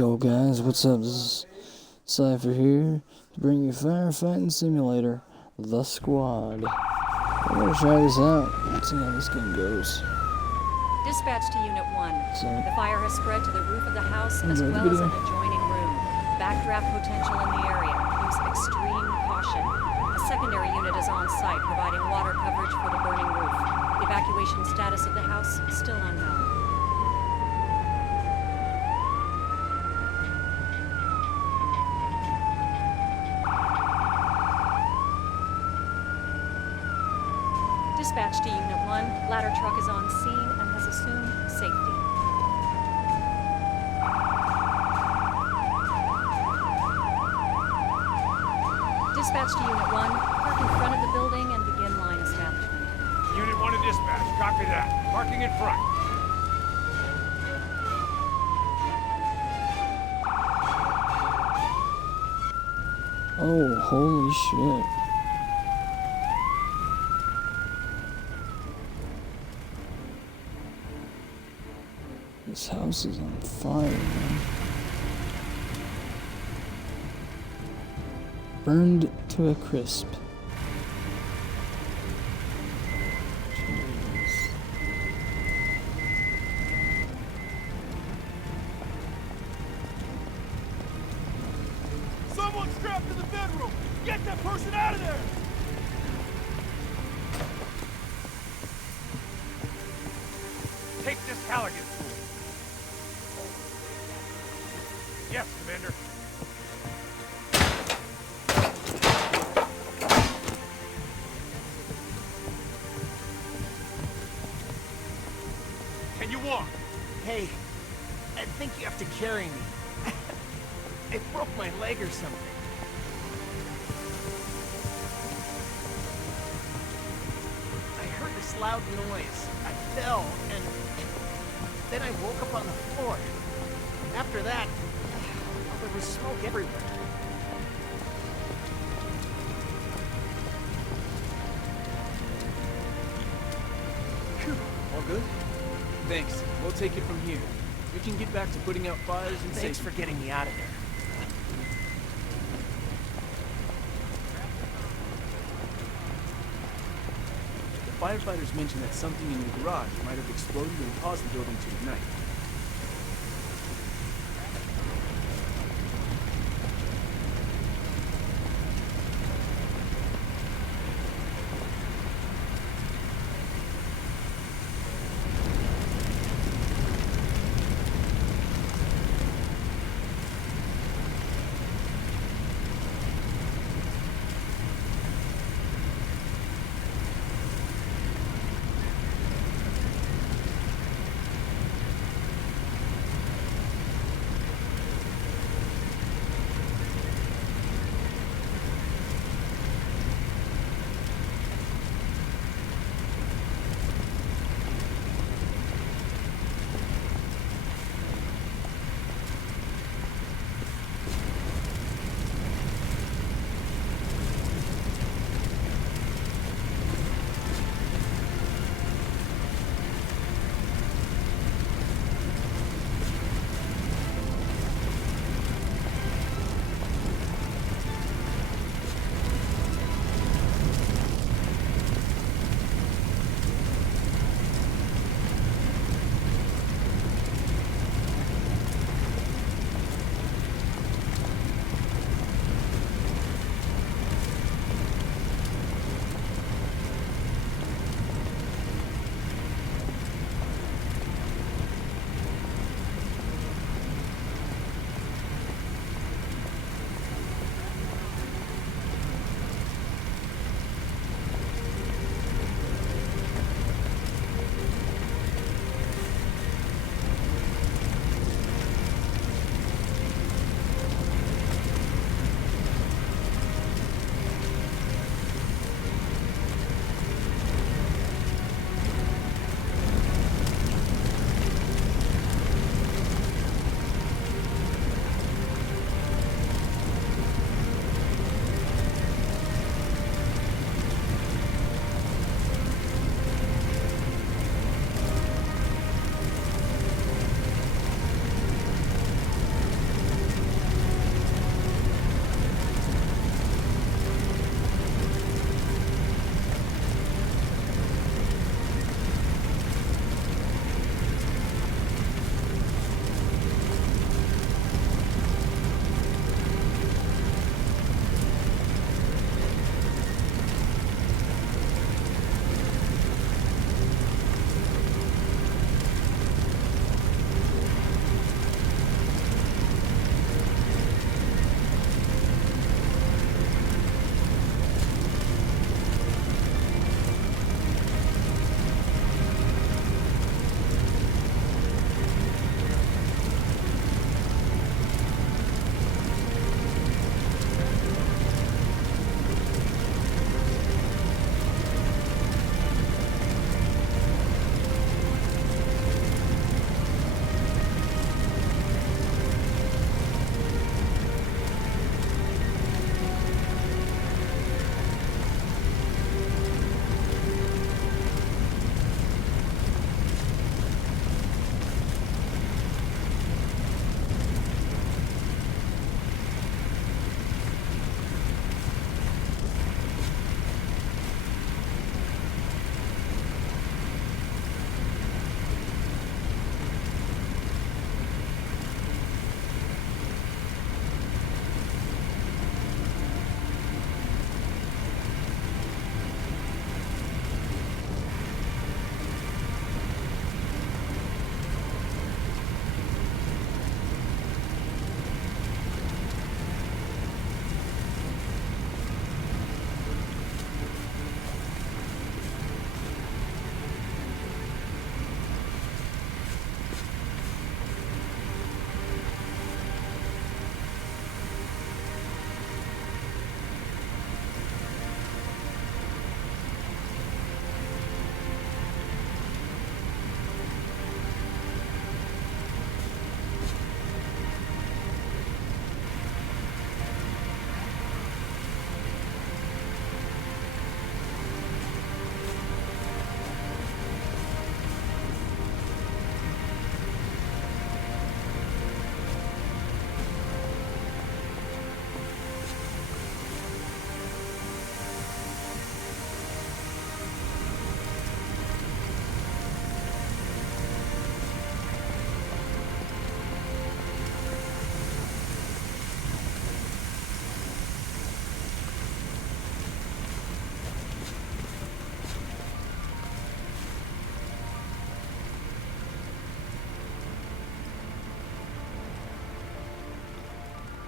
Yo guys, what's up? This is Cypher here to bring you Firefighting Simulator, The Squad. We're gonna try this out and see how this game goes. Dispatch to Unit 1. So, The fire has spread to the roof of the house as enjoy the well as video. an adjoining room. Backdraft potential in the area. Use extreme caution. A secondary unit is on site providing water coverage for the burning roof. The evacuation status of the house still unknown. Dispatch to Unit 1. Ladder truck is on scene and has assumed safety. Dispatch to Unit 1. Park in front of the building and begin line establishment. Unit 1 to dispatch. Copy that. Parking in front. Oh, holy shit. This house is on fire, man. Burned to a crisp. Jeez. Someone's trapped in the bedroom! Get that person out of there! Take this Halligan tool. Yes, Commander. Can you walk? Hey, I think you have to carry me. I broke my leg or something. I heard this loud noise. I fell, and then I woke up on the floor. After that, there was smoke everywhere. Phew, all good? Thanks. We'll take it from here. We can get back to putting out fires and Thanks safety. for getting me out of there. The firefighters mentioned that something in your garage might have exploded and caused the building to ignite.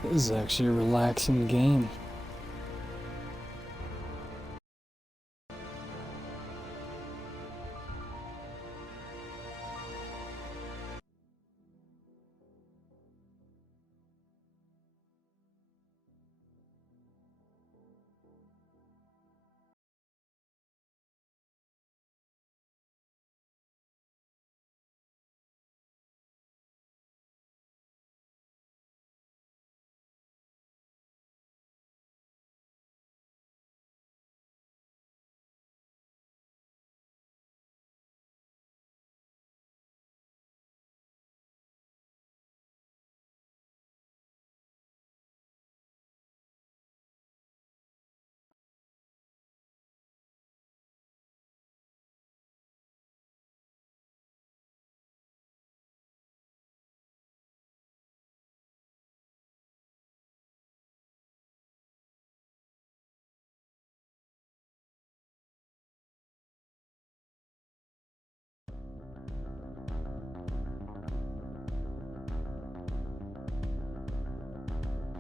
This is actually a relaxing game.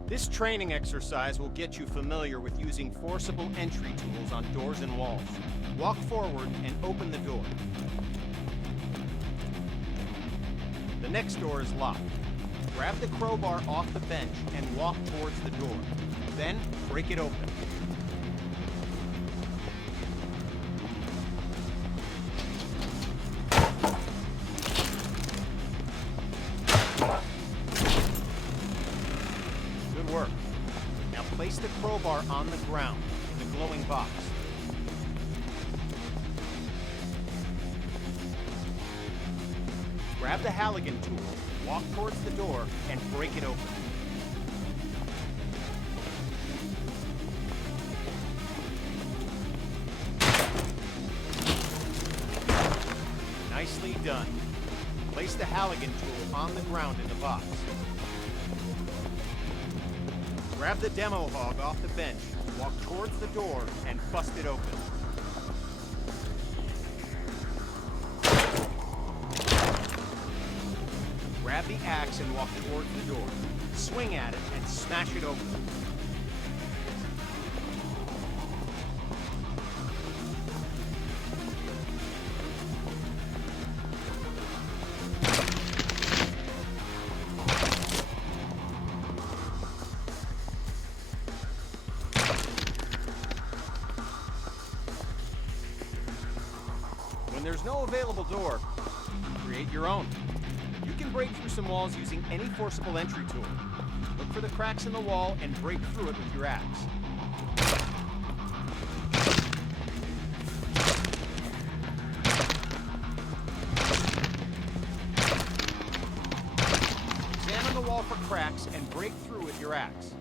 This training exercise will get you familiar with using forcible entry tools on doors and walls. Walk forward and open the door. The next door is locked. Grab the crowbar off the bench and walk towards the door. Then, break it open. Good work. Now place the crowbar on the ground in the glowing box. Grab the Halligan tool, walk towards the door, and break it open. Nicely done. Place the Halligan tool on the ground in the box. Grab the demo hog off the bench, walk towards the door, and bust it open. Grab the axe and walk towards the door. Swing at it and smash it open. When there's no available door, create your own. You can break through some walls using any forcible entry tool. Look for the cracks in the wall and break through it with your axe. Examine the wall for cracks and break through with your axe.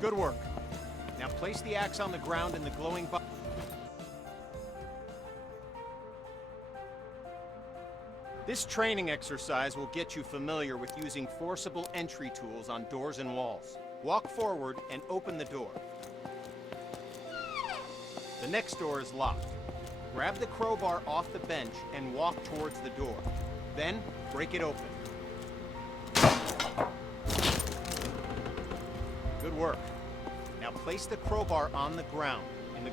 Good work. Now place the axe on the ground in the glowing box. This training exercise will get you familiar with using forcible entry tools on doors and walls. Walk forward and open the door. The next door is locked. Grab the crowbar off the bench and walk towards the door. Then, break it open. Good work. Now place the crowbar on the ground in the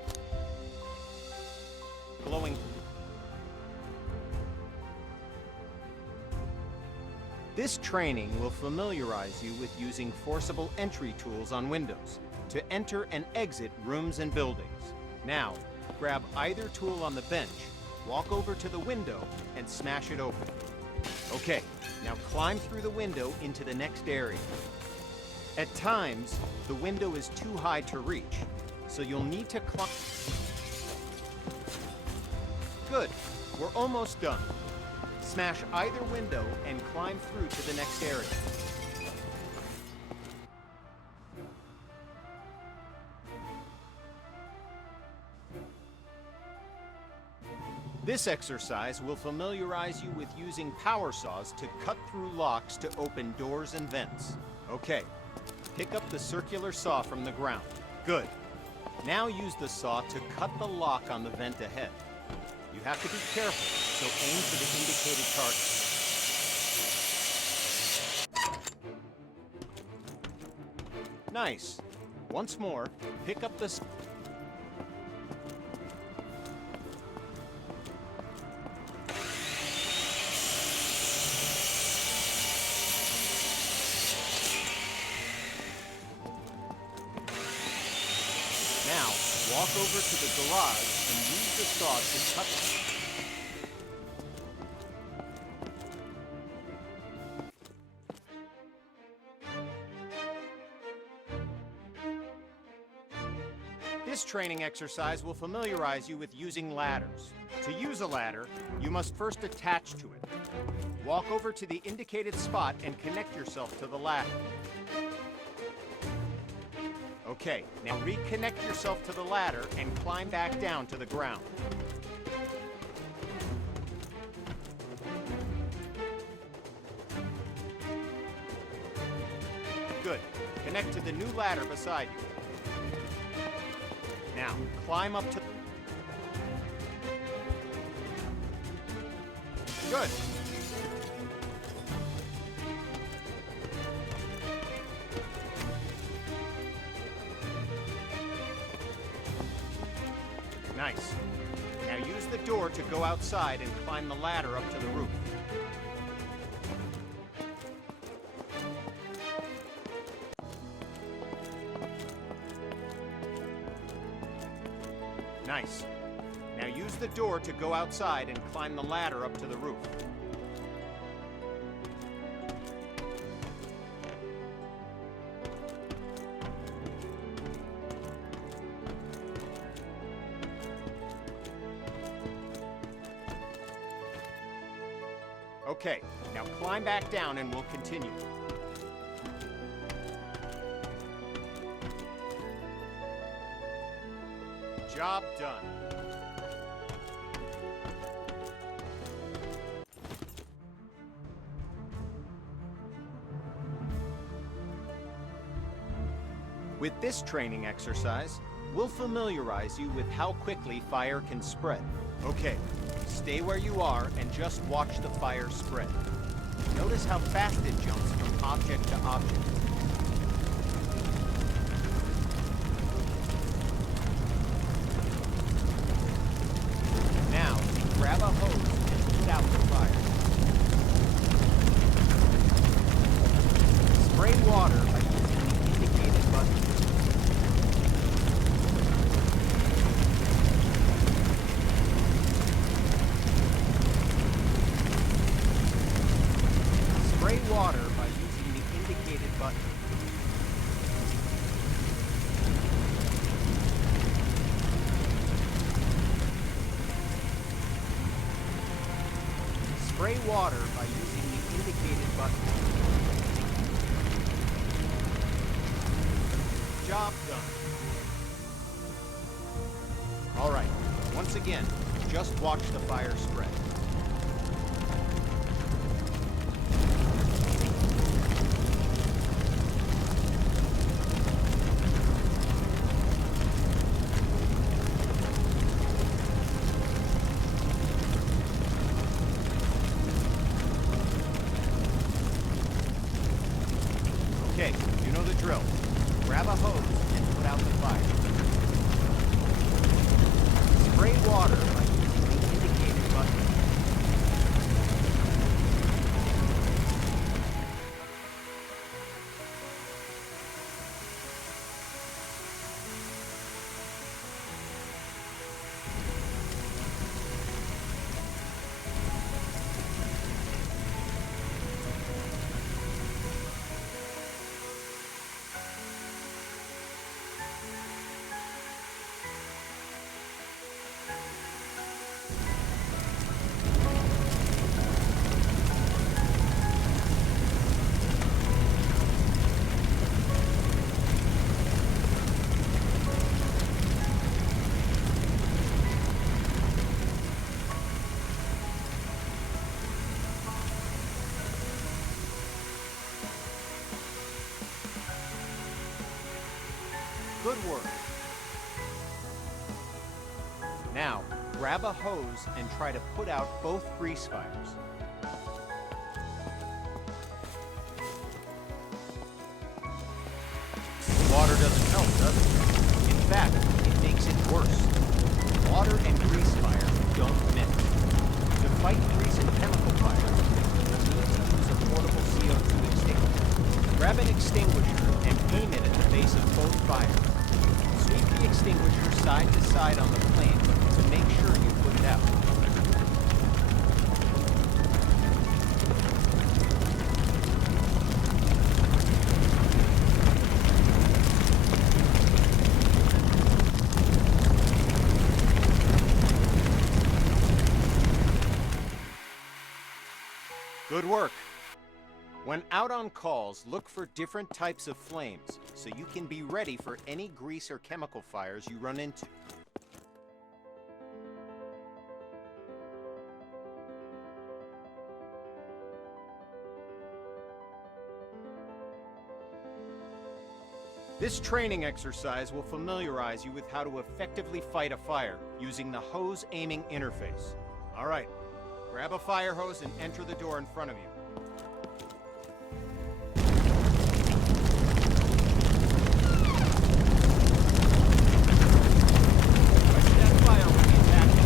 glowing. This training will familiarize you with using forcible entry tools on windows to enter and exit rooms and buildings. Now, grab either tool on the bench, walk over to the window, and smash it open. Okay, now climb through the window into the next area. At times, the window is too high to reach, so you'll need to climb. Good, we're almost done. Smash either window and climb through to the next area. This exercise will familiarize you with using power saws to cut through locks to open doors and vents. Okay, pick up the circular saw from the ground. Good. Now use the saw to cut the lock on the vent ahead. You have to be careful, so aim for the indicated target. Nice. Once more, pick up the... Now, walk over to the garage and use the saw to cut... This training exercise will familiarize you with using ladders. To use a ladder, you must first attach to it. Walk over to the indicated spot and connect yourself to the ladder. Okay, now reconnect yourself to the ladder and climb back down to the ground. Good. Connect to the new ladder beside you. Now, climb up to... Good. Nice. Now use the door to go outside and climb the ladder up to the roof. Nice. Now use the door to go outside and climb the ladder up to the roof. Okay, now climb back down and we'll continue. Job done. With this training exercise, we'll familiarize you with how quickly fire can spread. Okay, stay where you are and just watch the fire spread. Notice how fast it jumps from object to object. Now, grab a hose and put out the fire. Spray water by using the indicated button. Spray water by using the indicated button. Spray water by using the indicated button. Job done. All right, once again, just watch the fire spread. Okay, you know the drill. Grab a hose and put out the fire. Spray water by using the indicated button. Good work. Now, grab a hose and try to put out both grease fires. doesn't it? In fact, it makes it worse. Water and grease fire don't mix. To fight grease and chemical fires, you need to use a portable CO2 extinguisher. Grab an extinguisher and aim it at the base of both fires. Sweep the extinguisher side to side on the flame to make sure you put it out. Good work. When out on calls, look for different types of flames so you can be ready for any grease or chemical fires you run into. This training exercise will familiarize you with how to effectively fight a fire using the hose aiming interface. All right. Grab a fire hose and enter the door in front of you. Watch that fire when you attack it.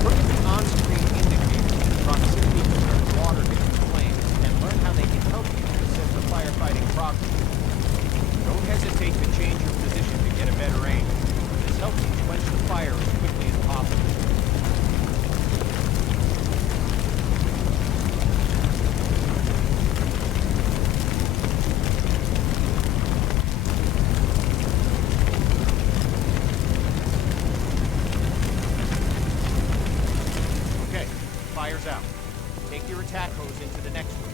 Look at the on-screen indicator in proximity to where water hits the flames and learn how they can help you assess the firefighting progress. Don't hesitate to change your position to get a better aim. This helps you quench the fire as quickly as possible. Fire's out. Take your attack hose into the next room.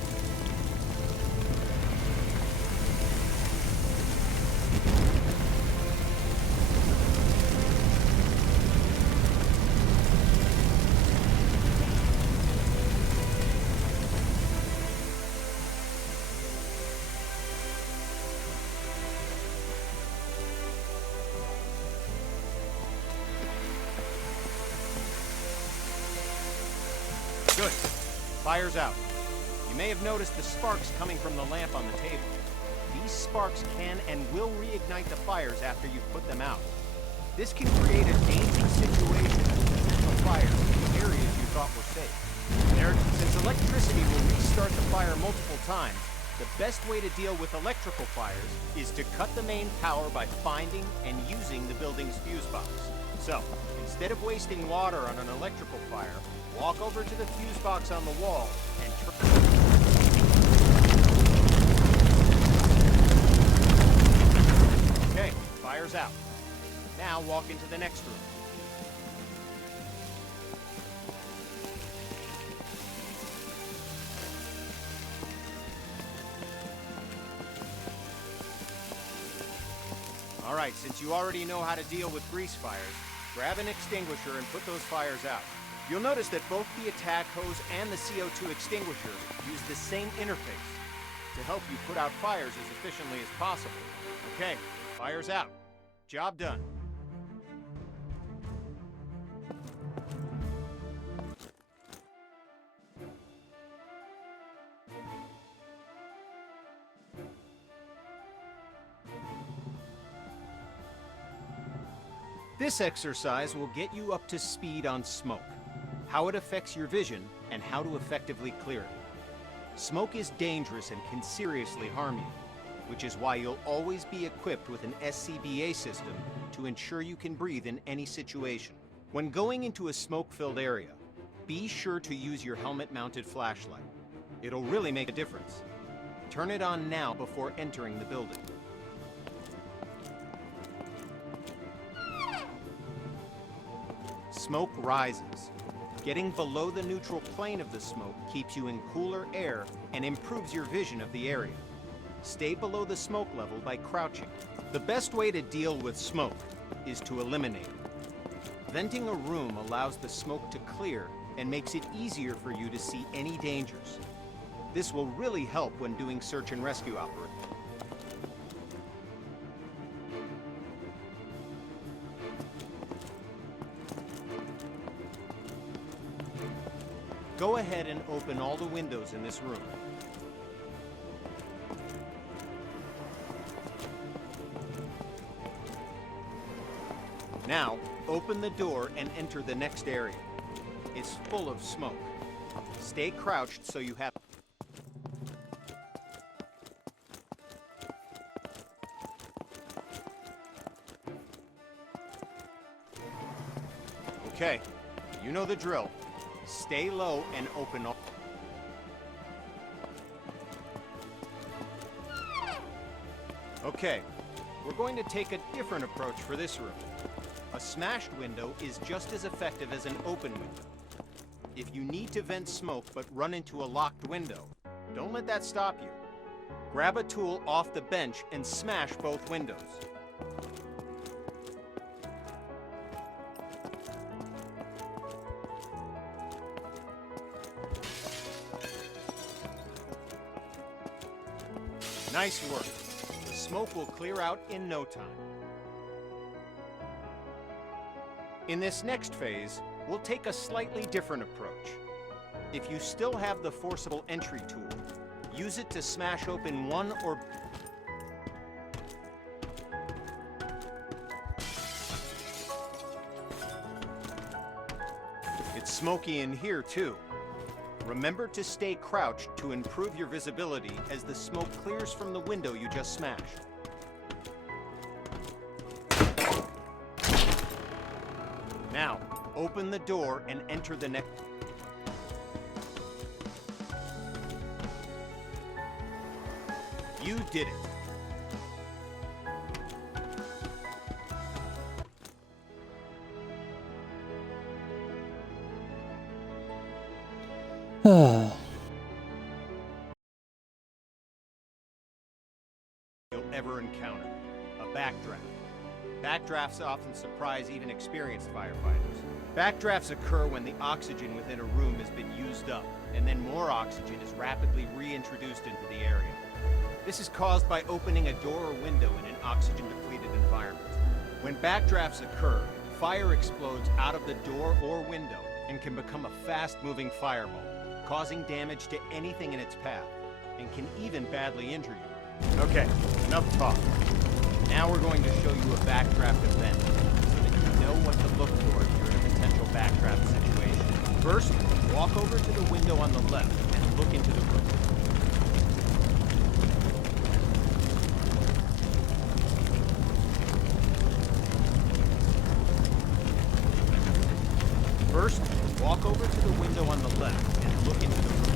Good. Fire's out. You may have noticed the sparks coming from the lamp on the table. These sparks can and will reignite the fires after you've put them out. This can create a dangerous situation as potential fires in areas you thought were safe. Since electricity will restart the fire multiple times, the best way to deal with electrical fires is to cut the main power by finding and using the building's fuse box. So, instead of wasting water on an electrical fire, walk over to the fuse box on the wall and Okay, fire's out. Now walk into the next room. All right, since you already know how to deal with grease fires, grab an extinguisher and put those fires out. You'll notice that both the attack hose and the CO2 extinguisher use the same interface to help you put out fires as efficiently as possible. Okay, fire's out. Job done. This exercise will get you up to speed on smoke, how it affects your vision, and how to effectively clear it. Smoke is dangerous and can seriously harm you, which is why you'll always be equipped with an SCBA system to ensure you can breathe in any situation. When going into a smoke-filled area, be sure to use your helmet-mounted flashlight. It'll really make a difference. Turn it on now before entering the building. Smoke rises. Getting below the neutral plane of the smoke keeps you in cooler air and improves your vision of the area. Stay below the smoke level by crouching. The best way to deal with smoke is to eliminate it. Venting a room allows the smoke to clear and makes it easier for you to see any dangers. This will really help when doing search and rescue operations. Go ahead and open all the windows in this room. Now, open the door and enter the next area. It's full of smoke. Stay crouched so you have... Okay, you know the drill. Stay low and open all... Okay, we're going to take a different approach for this room. A smashed window is just as effective as an open window. If you need to vent smoke but run into a locked window, don't let that stop you. Grab a tool off the bench and smash both windows. Nice work. The smoke will clear out in no time. In this next phase, we'll take a slightly different approach. If you still have the forcible entry tool, use it to smash open one or... It's smoky in here too. Remember to stay crouched to improve your visibility as the smoke clears from the window you just smashed. Now, open the door and enter the next... You did it. You'll ever encounter a backdraft. Backdrafts often surprise even experienced firefighters. Backdrafts occur when the oxygen within a room has been used up, and then more oxygen is rapidly reintroduced into the area. This is caused by opening a door or window in an oxygen-depleted environment. When backdrafts occur, fire explodes out of the door or window and can become a fast-moving fireball, causing damage to anything in its path, and can even badly injure you. Okay, enough talk. Now we're going to show you a backdraft event, so that you know what to look for if you're in a potential backdraft situation. First, walk over to the window on the left and look into the room. First, walk over to the window on the left and look into the room.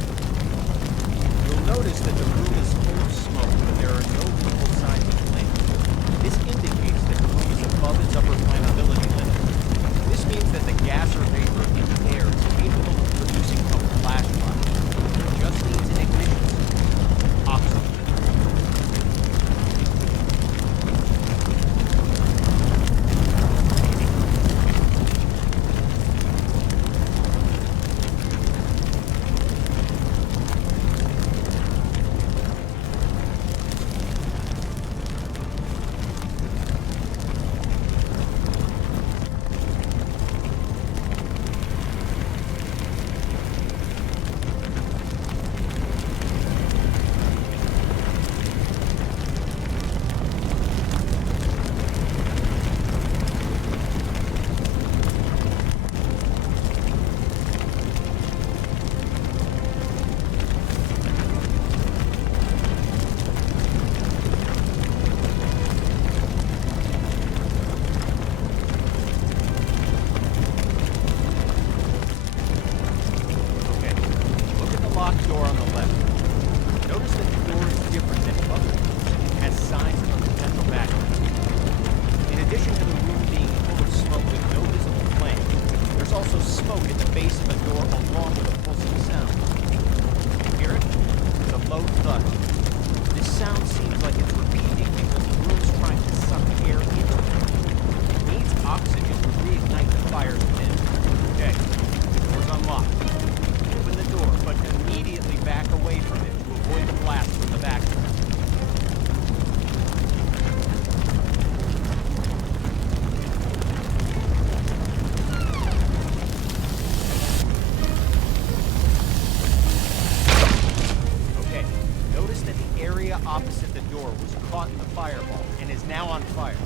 You'll notice that the room is full of smoke, but there are no visible signs of flames. This indicates that the room is above its upper flammability limit. This means that the gas or vapor in the air is capable of producing a flash fire. It just needs an ignition system. Oxygen. Locked door on the left. Notice that the door is different than others. It has signs of a potential backdraft. In addition to the room being full of smoke with no visible flame, there's also smoke at the base of the door along with a pulsing sound. You hear it? It's a low thud. This sound seems like it's repeating because the room's trying to suck air into it. It needs oxygen to reignite the fires within. Okay, the door's unlocked. Open the door, but immediately back away from it to avoid the blast from the back. Okay, notice that the area opposite the door was caught in the fireball and is now on fire.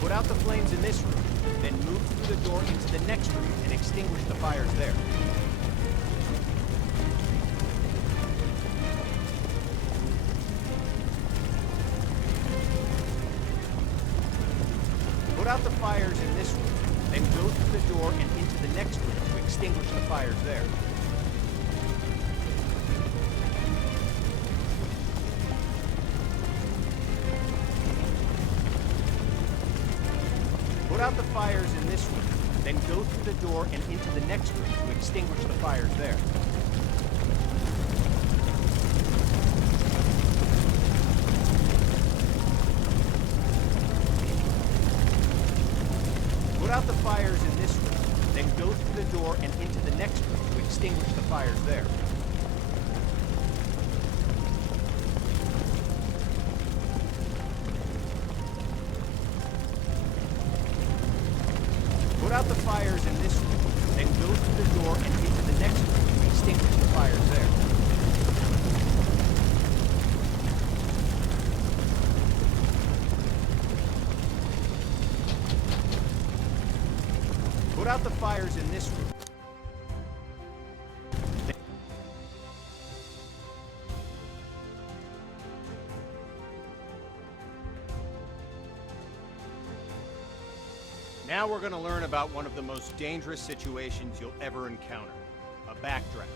Put out the flames in this room, then move through the door into the next room and extinguish the fires there. Put out the fires in this room, then go through the door and into the next room to extinguish the fires there. Put out the fires in this room, then go through the door and into the next room to extinguish the fires there. Put out the fires in this room, then go through the door and into the next room to extinguish the fires there. Put out the fires in this room, then go through the door and into the next room to extinguish the fires there. Put out the fires in this room. Now we're going to learn about one of the most dangerous situations you'll ever encounter, a backdraft.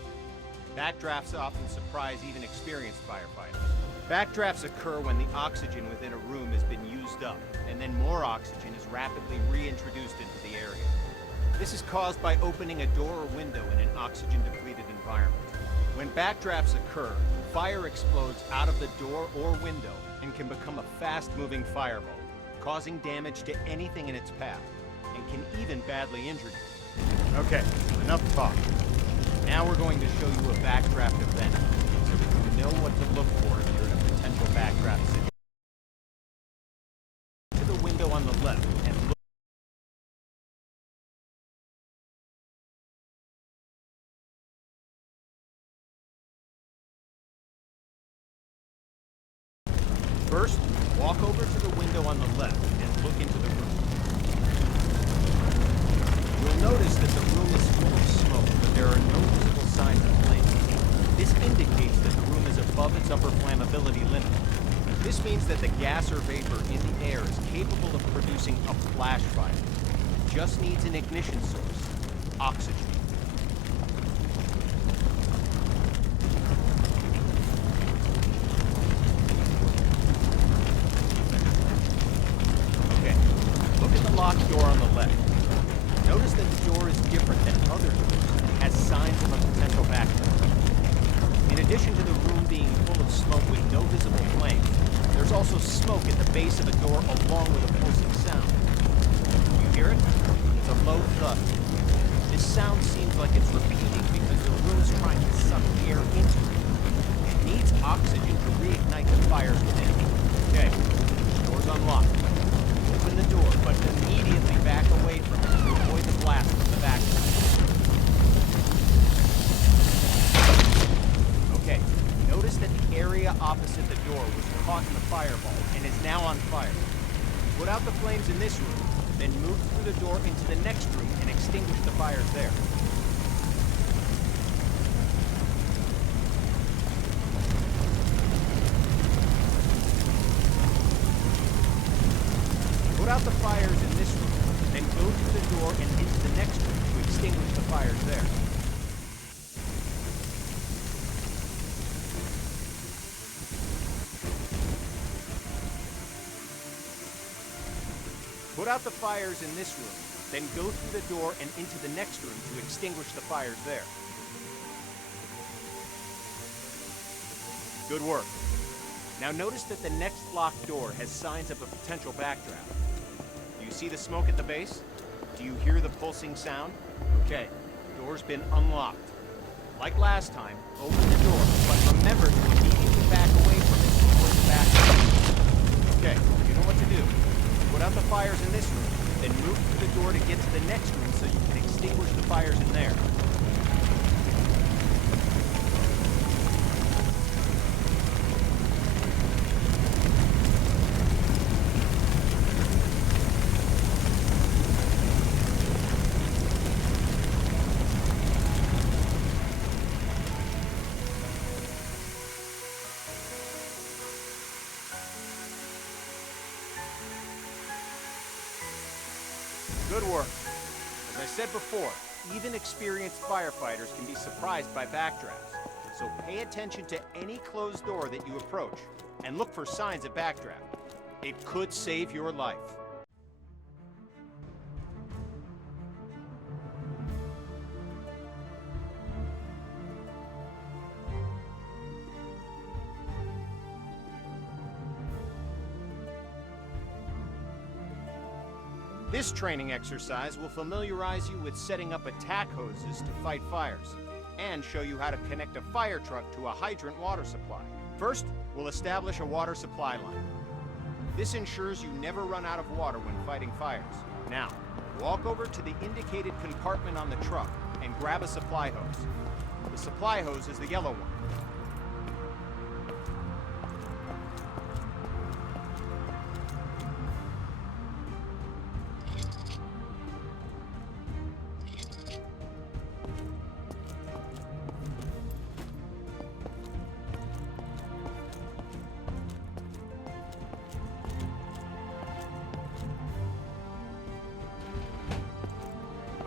Backdrafts often surprise even experienced firefighters. Backdrafts occur when the oxygen within a room has been used up, and then more oxygen is rapidly reintroduced into the area. This is caused by opening a door or window in an oxygen-depleted environment. When backdrafts occur, fire explodes out of the door or window and can become a fast-moving fireball, causing damage to anything in its path, and can even badly injure you. Okay, enough talk. Now we're going to show you a backdraft event, so that you know what to look for if you're in a potential backdraft situation. To the window on the left and look. First, walk over to the window on the left and look into the room. You'll notice that the room is full of smoke, but there are no visible signs of flames. This indicates that the room is above its upper flammability limit. This means that the gas or vapor in the air is capable of producing a flash fire. It just needs an ignition source: oxygen. Okay, look at the locked door on the left. Notice that the door is different than other doors and has signs of a potential backdraft. In addition to the room being full of smoke with no visible flame, there's also smoke at the base of a door along with a pulsing sound. You hear it? It's a low thud. This sound seems like it's repeating because the room's trying to suck air into it. It needs oxygen to reignite the fires within. Okay, door's unlocked. Open the door, but immediately back away from it to avoid the blast from the back. Okay, notice that the area opposite the door was caught in the fireball and is now on fire. Put out the flames in this room, then move through the door into the next room and extinguish the fires there. Put out the fires in this room, then go through the door and into the next room to extinguish the fires there. Put out the fires in this room, then go through the door and into the next room to extinguish the fires there. Good work. Now notice that the next locked door has signs of a potential backdraft. Do you see the smoke at the base? Do you hear the pulsing sound? Okay, the door's been unlocked. Like last time, open the door, but remember to immediately back away from it to avoid the backdraft. Okay, you know what to do. Put out the fires in this room, then move through the door to get to the next room so you can extinguish the fires in there. Good work. As I said before, even experienced firefighters can be surprised by backdrafts. So pay attention to any closed door that you approach, and look for signs of backdraft. It could save your life. This training exercise will familiarize you with setting up attack hoses to fight fires, and show you how to connect a fire truck to a hydrant water supply. First, we'll establish a water supply line. This ensures you never run out of water when fighting fires. Now, walk over to the indicated compartment on the truck and grab a supply hose. The supply hose is the yellow one.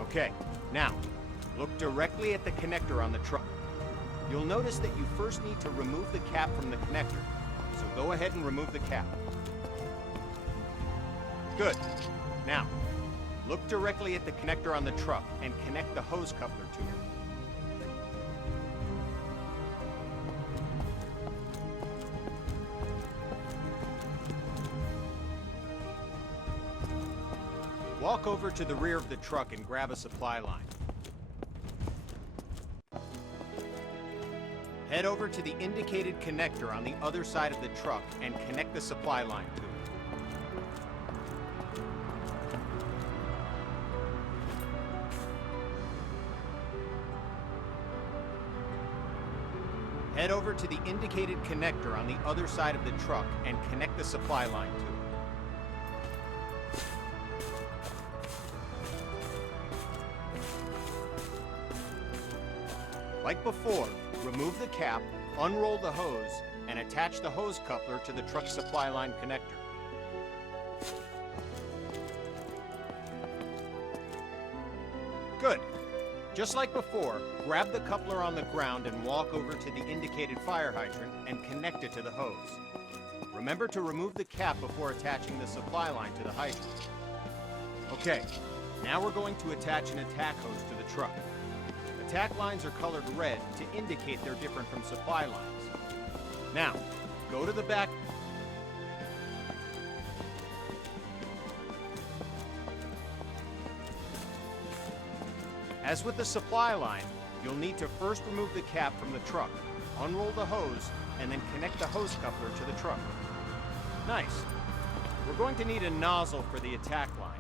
Okay, now, look directly at the connector on the truck. You'll notice that you first need to remove the cap from the connector, so go ahead and remove the cap. Good. Now, look directly at the connector on the truck and connect the hose coupler to it. Walk over to the rear of the truck and grab a supply line. Head over to the indicated connector on the other side of the truck and connect the supply line to it. Head over to the indicated connector on the other side of the truck and connect the supply line to it. Like before, remove the cap, unroll the hose, and attach the hose coupler to the truck supply line connector. Good. Just like before, grab the coupler on the ground and walk over to the indicated fire hydrant and connect it to the hose. Remember to remove the cap before attaching the supply line to the hydrant. Okay, now we're going to attach an attack hose to the truck. Attack lines are colored red to indicate they're different from supply lines. Now, go to the back. As with the supply line, you'll need to first remove the cap from the truck, unroll the hose, and then connect the hose coupler to the truck. Nice. We're going to need a nozzle for the attack line.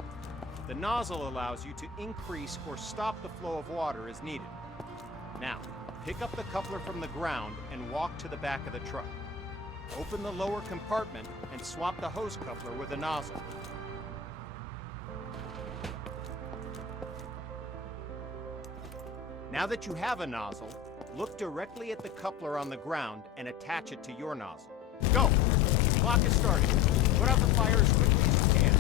The nozzle allows you to increase or stop the flow of water as needed. Now, pick up the coupler from the ground and walk to the back of the truck. Open the lower compartment and swap the hose coupler with the nozzle. Now that you have a nozzle, look directly at the coupler on the ground and attach it to your nozzle. Go! The clock is starting. Put out the fire as quickly as you can.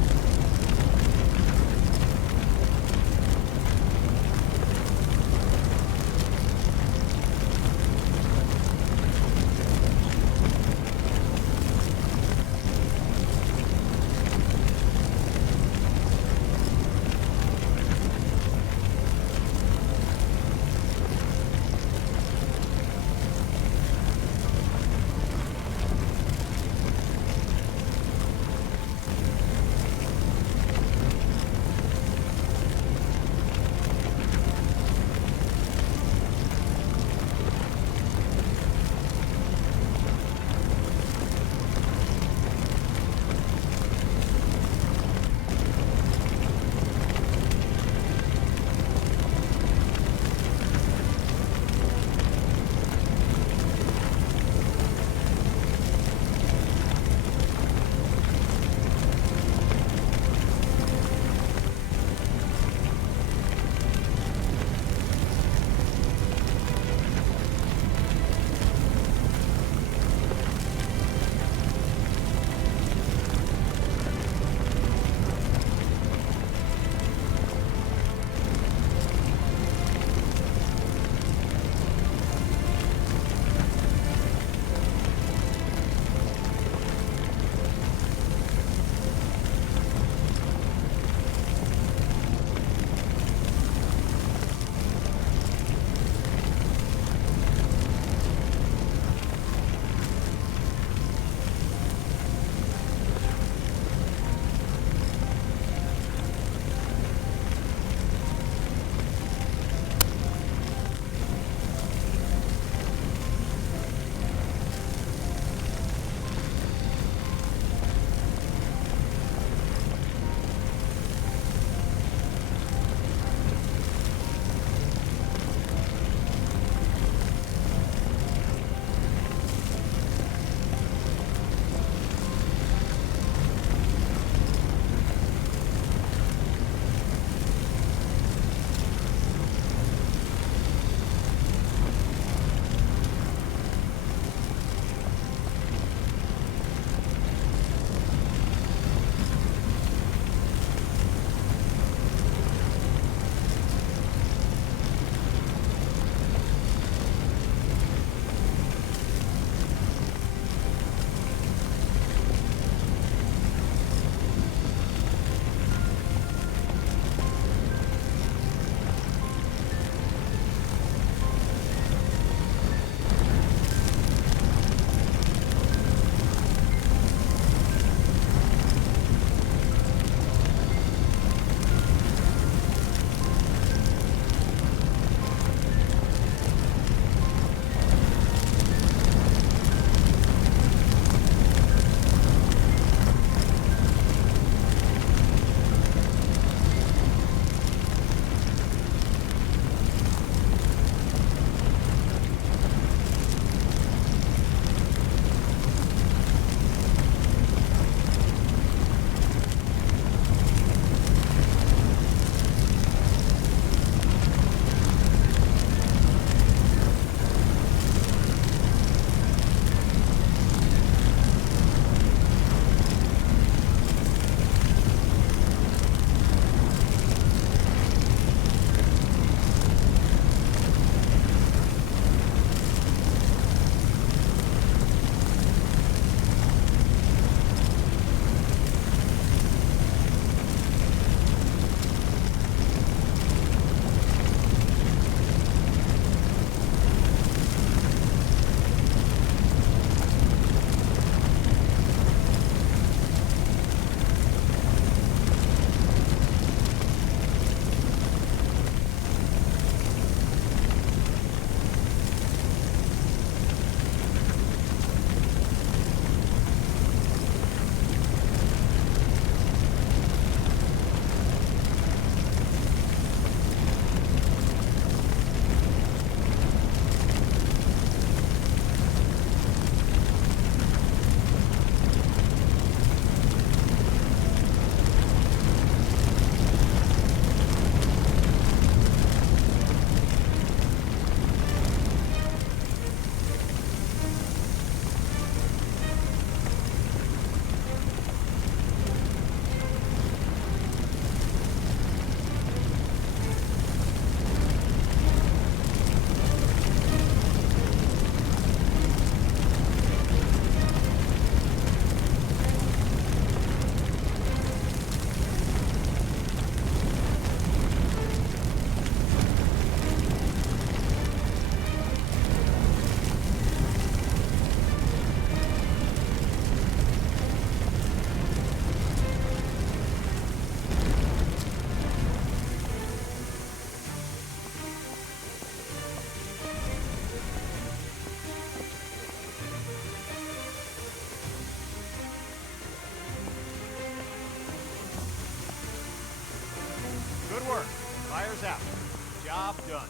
Job done.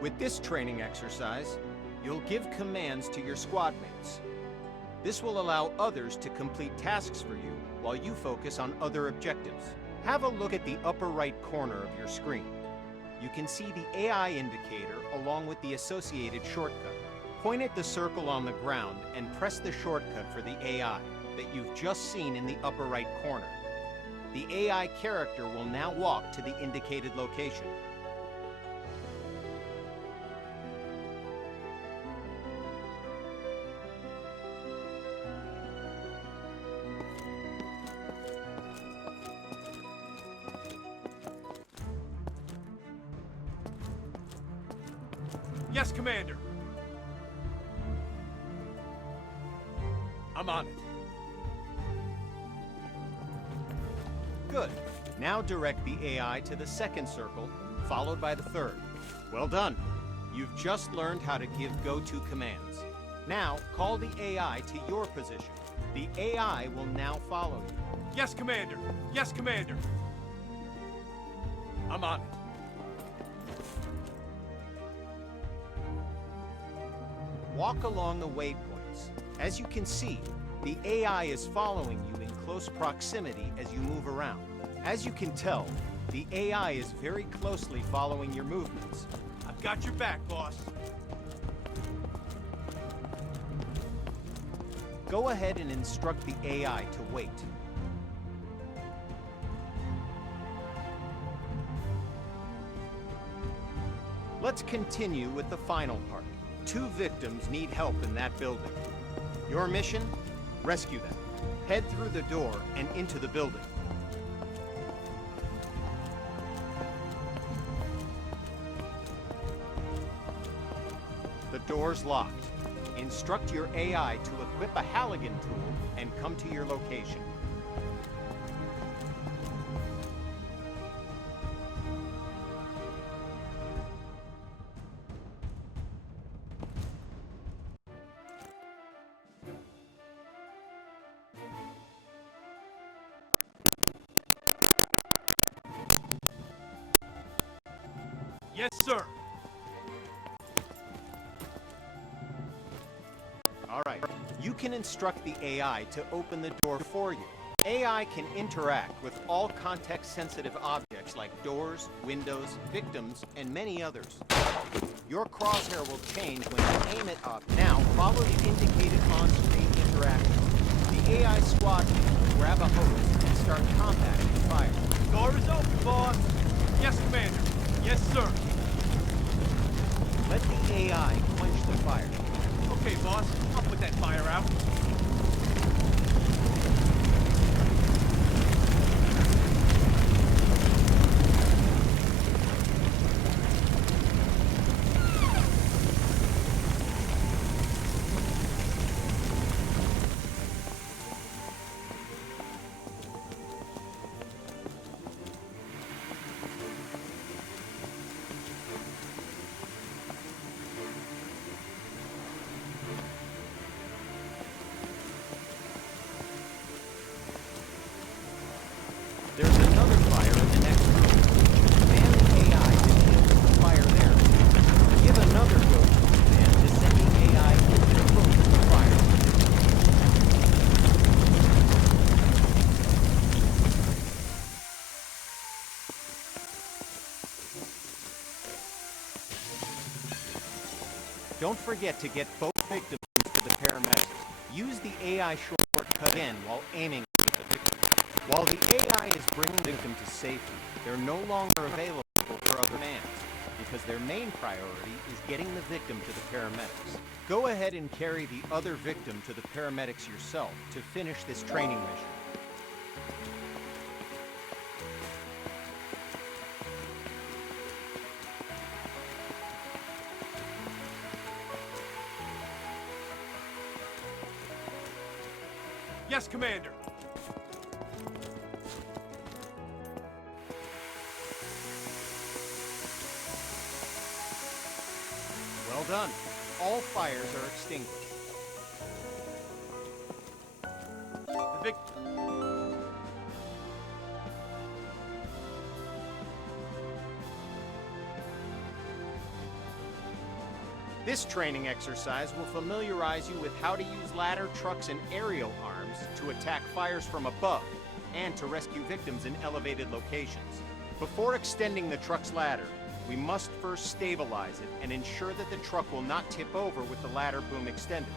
With this training exercise, you'll give commands to your squad mates. This will allow others to complete tasks for you while you focus on other objectives. Have a look at the upper right corner of your screen. You can see the AI indicator along with the associated shortcut. Point at the circle on the ground and press the shortcut for the AI that you've just seen in the upper right corner. The AI character will now walk to the indicated location. Yes, Commander. I'm on it. Good. Now direct the AI to the second circle, followed by the third. Well done. You've just learned how to give go-to commands. Now, call the AI to your position. The AI will now follow you. Yes, Commander. Yes, Commander. I'm on it. Walk along the waypoints. As you can see, the AI is following you in close proximity as you move around. As you can tell, the AI is very closely following your movements. I've got your back, boss. Go ahead and instruct the AI to wait. Let's continue with the final part. 2 victims need help in that building. Your mission? Rescue them. Head through the door and into the building. The door's locked. Instruct your AI to equip a Halligan tool and come to your location. Yes, sir. All right. You can instruct the AI to open the door for you. AI can interact with all context-sensitive objects like doors, windows, victims, and many others. Your crosshair will change when you aim it up. Now, follow the indicated on-screen interaction. The AI squad mate will grab a hose and start combating fire. Door is open, boss. Yes, Commander. Yes, sir. Let the AI quench the fire. Okay, boss. I'll put that fire out. There's another fire in the next room. Command the AI to deal with the fire there. Give another go-to command to send the AI into the room with the fire. Don't forget to get both victims to the paramedics. Use the AI shortcut again while aiming at the victim. While the AI is bringing the victim to safety, they're no longer available for other commands, because their main priority is getting the victim to the paramedics. Go ahead and carry the other victim to the paramedics yourself to finish this training mission. Yes, Commander. Well done. all fires are extinguished. The This training exercise will familiarize you with how to use ladder trucks and aerial arms to attack fires from above and to rescue victims in elevated locations. Before extending the truck's ladder, we must first stabilize it and ensure that the truck will not tip over with the ladder boom extended.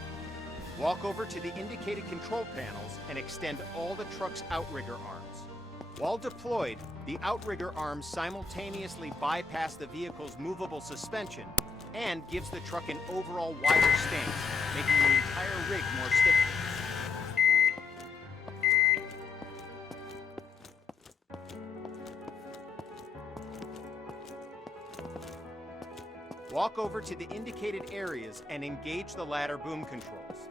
Walk over to the indicated control panels and extend all the truck's outrigger arms. While deployed, the outrigger arms simultaneously bypass the vehicle's movable suspension and gives the truck an overall wider stance, making the entire rig more stiff. Walk over to the indicated areas and engage the ladder boom controls.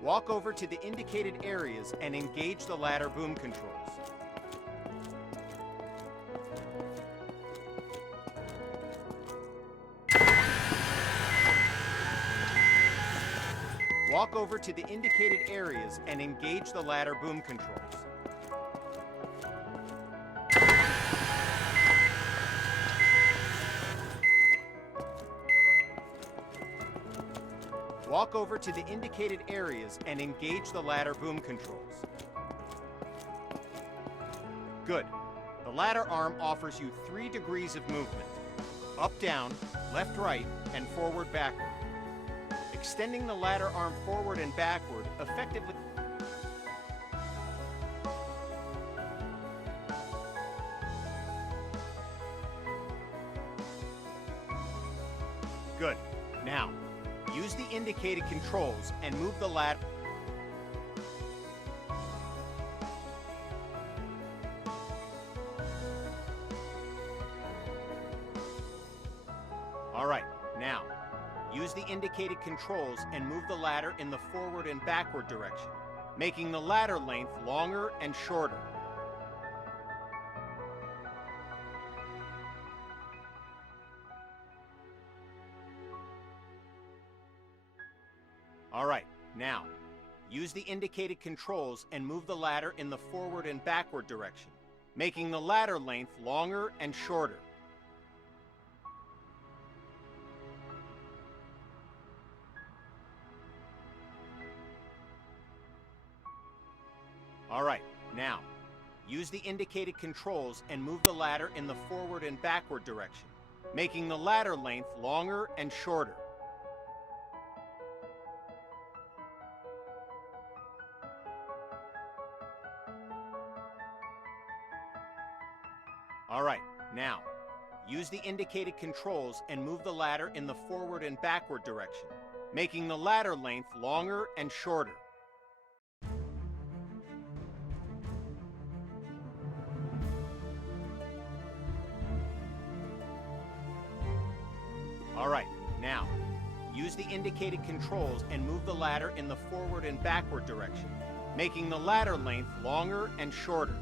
Walk over to the indicated areas and engage the ladder boom controls. Walk over to the indicated areas and engage the ladder boom controls. Walk over to the indicated areas and engage the ladder boom controls. Good. The ladder arm offers you 3 degrees of movement: up, down, left, right, and forward, backward. Extending the ladder arm forward and backward effectively. Good. Now, use the indicated controls and move the ladder. All right, now, use the indicated controls and move the ladder in the forward and backward direction, making the ladder length longer and shorter. All right, now, use the indicated controls and move the ladder in the forward and backward direction, making the ladder length longer and shorter. All right, now, use the indicated controls and move the ladder in the forward and backward direction, making the ladder length longer and shorter. All right, now, use the indicated controls and move the ladder in the forward and backward direction, making the ladder length longer and shorter. All right, now, use the indicated controls and move the ladder in the forward and backward direction, making the ladder length longer and shorter.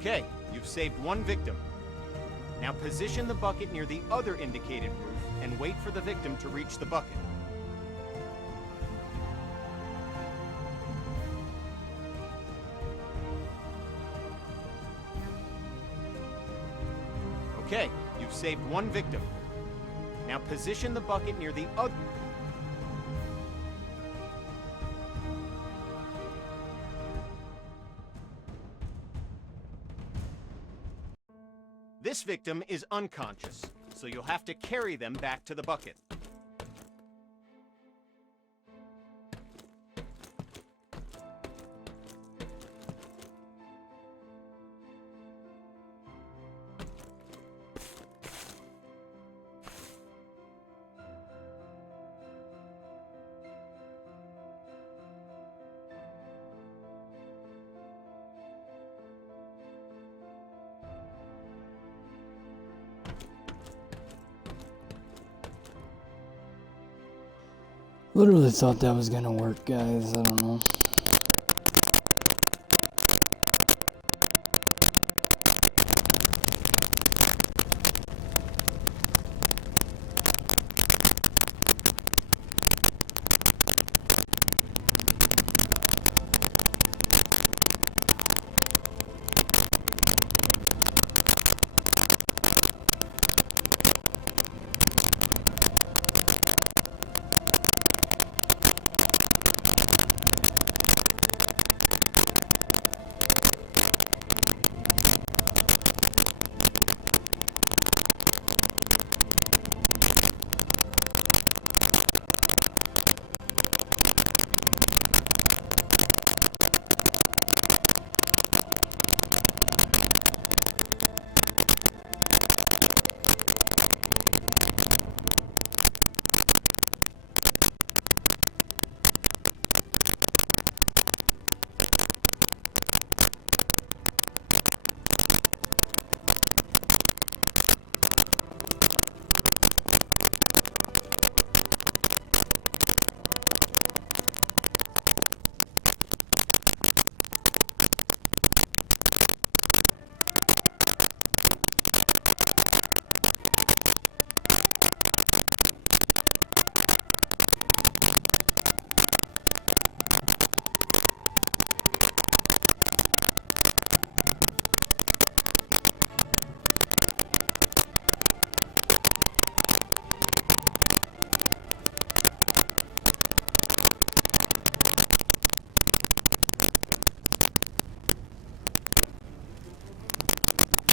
Okay, you've saved 1 victim. Now position the bucket near the other indicated roof and wait for the victim to reach the bucket. Okay, you've saved 1 victim. Now position the bucket near the other... This victim is unconscious, so you'll have to carry them back to the bucket. Literally thought that was gonna work, guys. I don't know.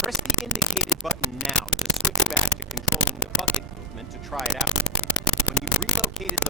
Press the indicated button now to switch back to controlling the bucket movement to try it out. When you've relocated the